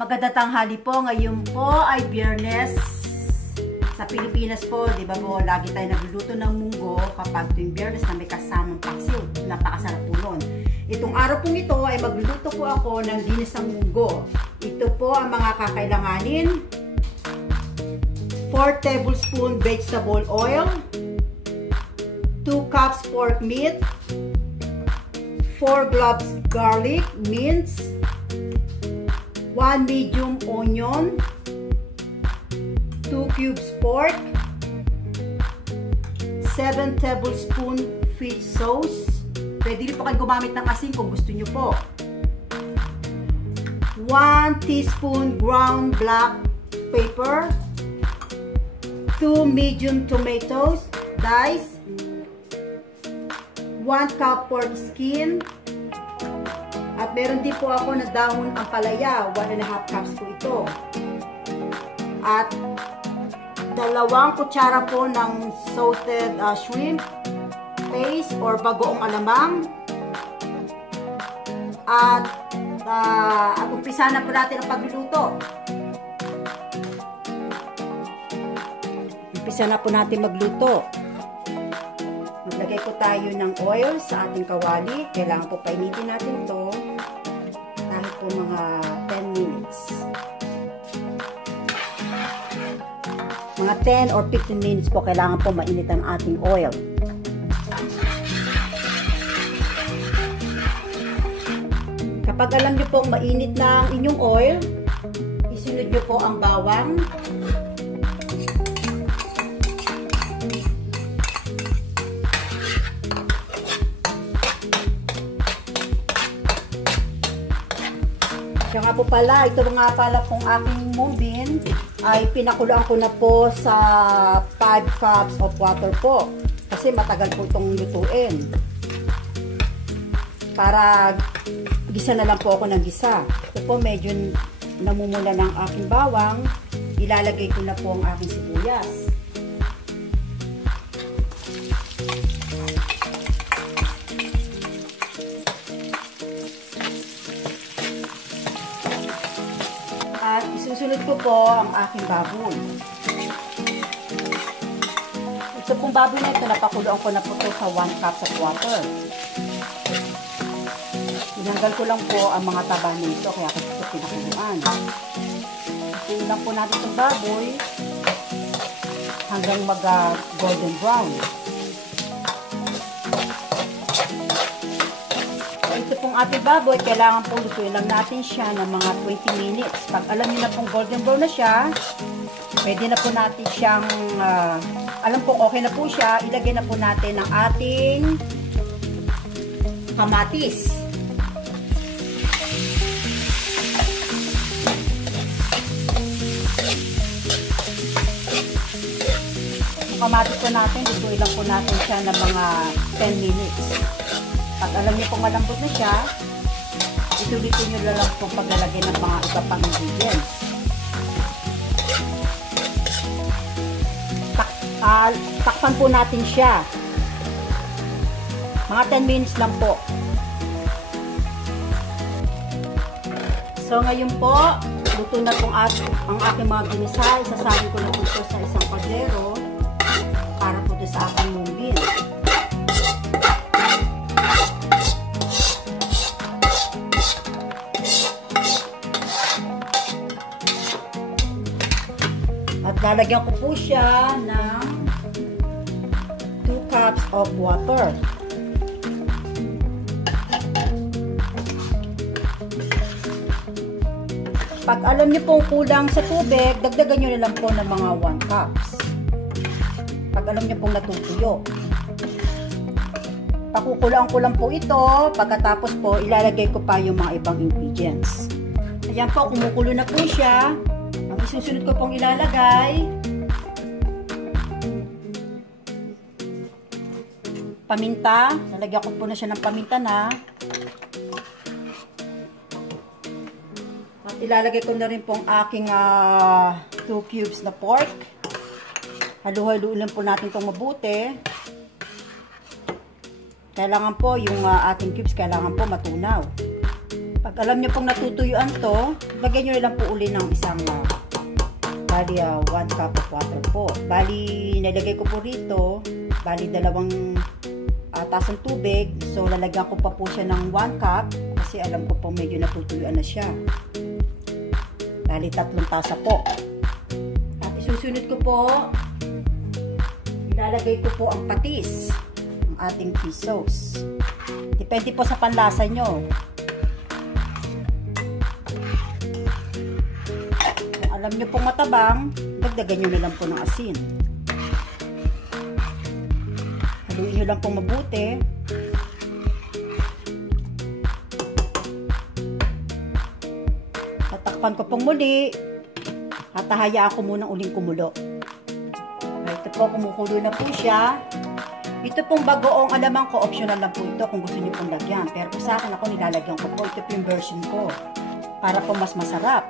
Magandang tanghali po. Ngayon po ay Biyernes. Sa Pilipinas po, di ba po, lagi tayo nagluluto ng munggo kapag tuwing Biyernes na may kasamang paksiw. Napakasarap po nun. Itong araw pong ito ay magluluto po ako ng ginisang munggo. Ito po ang mga kakailanganin. 4 tablespoon vegetable oil, 2 cups pork meat, 4 cloves garlic minced, 1 medium onion, 2 cubes pork, 7 tablespoon fish sauce. Pwede rin po kayo gumamit ng asin kung gusto nyo po. 1 teaspoon ground black pepper, 2 medium tomatoes diced, 1 cup pork skin, at meron din po ako na dahon ampalaya, 1.5 cups po ito. At 2 kutsara po ng salted shrimp paste or bagoong alamang. At umpisa na po natin ang pagluluto. Umpisa na po natin magluto. Maglagay po tayo ng oil sa ating kawali. Kailangan po painitin natin ito kahit po mga 10 minutes. Mga 10 or 15 minutes po kailangan po mainit ang ating oil. Kapag alam nyo pong mainit na ang inyong oil, isunod nyo po ang bawang. Kaya nga po pala, ito nga pala pong aking mung bean ay pinakuluan ko na po sa 5 cups of water po. Kasi matagal po itong lutuin. Para gisa na lang po ako ng gisa. Ito po medyo namumula ng aking bawang. Ilalagay ko na po ang aking sibuyas. At isusunod ko po ang aking baboy. Ito pong baboy na ito, napakuluan ko na po ito sa 1 cup of water. Tinanggal ko lang po ang mga taba nito, kaya kasi ito pinakuluan. Ituin lang po natin itong baboy hanggang mag-golden brown. Ito pong ating baboy, kailangan pong lutuin lang natin siya ng mga 20 minutes. Pag alam niyo na pong golden brown na siya, pwede na po natin siyang, alam pong okay na po siya, ilagay na po natin ang ating kamatis. Kamatis po natin, lutuin lang po natin siya ng mga 10 minutes. Pag alam niyo pong malambot na siya, ituloy-tuloy niyo lang pong paglalagay ng mga iba pang ingredients. Takpan po natin siya. Mga 10 minutes lang po. So ngayon po, luto na pong ang aking mga ginisa. Isasahin ko na po ito sa isang kaldero para po ito sa aking mung bean. At lalagyan ko po siya ng 2 cups of water. Pag alam niyo pong kulang sa tubig, dagdagan niyo na lang po ng mga 1 cups. Pag alam niyo pong natutuyo. Pakukulaan ko lang po ito. Pagkatapos po, ilalagay ko pa yung mga ibang ingredients. Ayan po, kumukulo na po siya. Ang isusunod ko pong ilalagay, paminta. Lalagyan ko po na siya ng paminta na. At ilalagay ko na rin pong aking 2 cubes na pork. Halu-haluin lang po natin itong mabuti. Kailangan po yung ating cubes, kailangan po matunaw. Pag alam nyo pong natutuyuan to, lagyan nyo lang po uli ng isang bali 1 cup of water po. Bali, nilagay ko po rito, bali 2 tasang tubig. So, lalagyan ko pa po siya ng 1 cup kasi alam ko po medyo natutuyuan na siya. Bali, 3 tasa po. At isusunod ko po, ilalagay ko po ang patis, ang ating fish sauce. Depende po sa panlasa nyo. Kung alam nyo pong matabang, dagdagan nyo na lang po ng asin. Haluin nyo lang pong mabuti. Tatakpan ko pong muli. At hahayaan ko munang uling kumulo. Ito po, kumukulo na po siya. Ito pong bagoong alamang ko, optional lang po ito kung gusto niyo pong lagyan. Pero sa akin ako nilalagyan ko po. Ito po yung version ko. Para po mas masarap.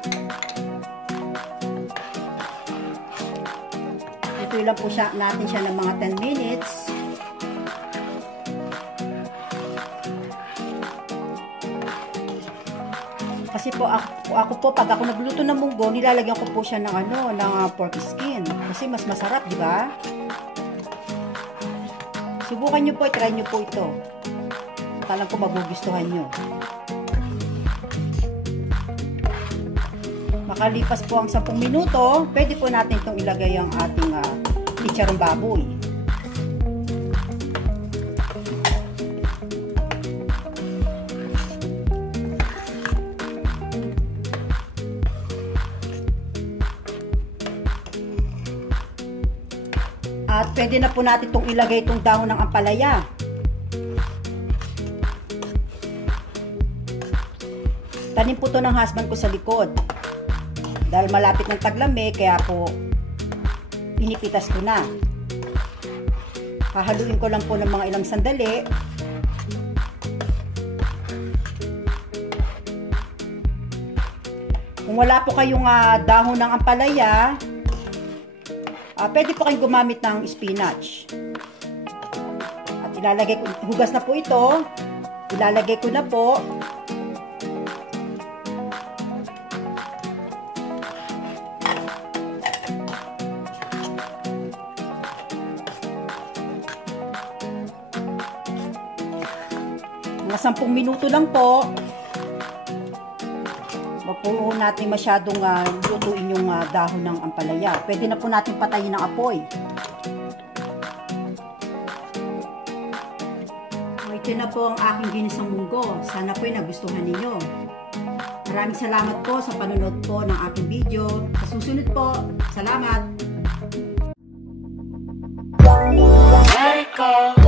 Ito lang po siya, natin siya ng mga 10 minutes. Kasi po ako po pag ako nagluto ng munggo, nilalagyan ko po siya ng ng pork skin kasi mas masarap, di ba? Subukan niyo po, try niyo po ito. Alam ko magugustuhan niyo. Makalipas po ang 10 minuto, pwede po natin itong ilagay ang ating chicharong baboy. At pwede na po natin itong ilagay itong dahon ng ampalaya. Tanim po ito ng husband ko sa likod. Dahil malapit ng taglamig, kaya po inipitas ko na. Hahaluin ko lang po ng mga ilang sandali. Kung wala po kayong dahon ng ampalaya, pwede po kayong gumamit ng spinach. At ilalagay ko, hugas na po ito. Ilalagay ko na po. Mga 10 minuto lang po. Wag po natin masyadong lutuin yung dahon ng ampalaya. Pwede na po natin patayin ang apoy. Ito na po ang aking ginisang munggo. Sana po ay nagustuhan ninyo. Maraming salamat po sa panonood po ng aking video. Sa susunod po, salamat! Let it go.